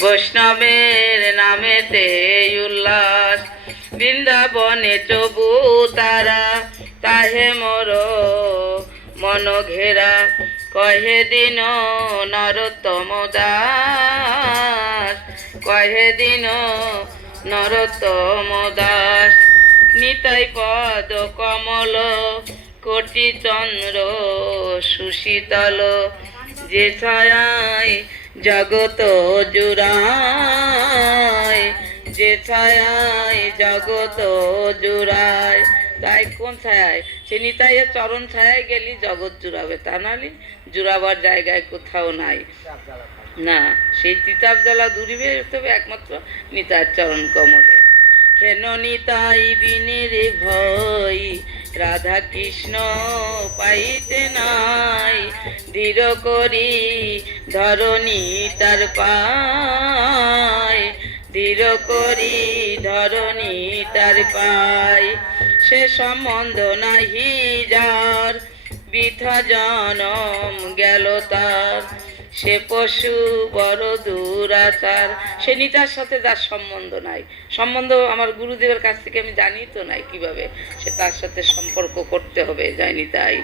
বৈষ্ণবের নামেতে উল্লাস, বৃন্দাবনে তবু তারা তাহে মোর মন ঘেরা, কহে দিন নরোত্তম দাস, কহে দিন নরোত্তম দাস। নিতাই পদ কমল কোটি চন্দ্র সুশীতল, যে ছায়ায় জগত জুড়ায়, যে ছায়ায় জগত জুড়ায়। তাই কোন ছায়ায়? সে নিতাইয়ের চরণ ছায়ায় গেলি জগৎ জুড়াবে, তা নাহলে জুড়াবার জায়গায় কোথাও নাই। না, সেই তিতাব জ্বালা দূরিবে তবে একমাত্র নিতাইয়ের চরণ কমলে। হেন নিতাই বিনে রে ভয়, রাধা কৃষ্ণ পাইতে নাই, ধীর করি ধরণী তার পায়, ধীর করি ধরণী তার পায়। সে সম্বন্ধ নাহি যার, বৃথা জনম গেল তার, সে পশু বড় দুরাচার। সে নিতার সাথে যার সম্বন্ধ নাই, সম্বন্ধ আমার গুরুদেবের কাছ থেকে আমি জানি তো নাই কিভাবে সে তার সাথে সম্পর্ক করতে হবে, জানি তাই।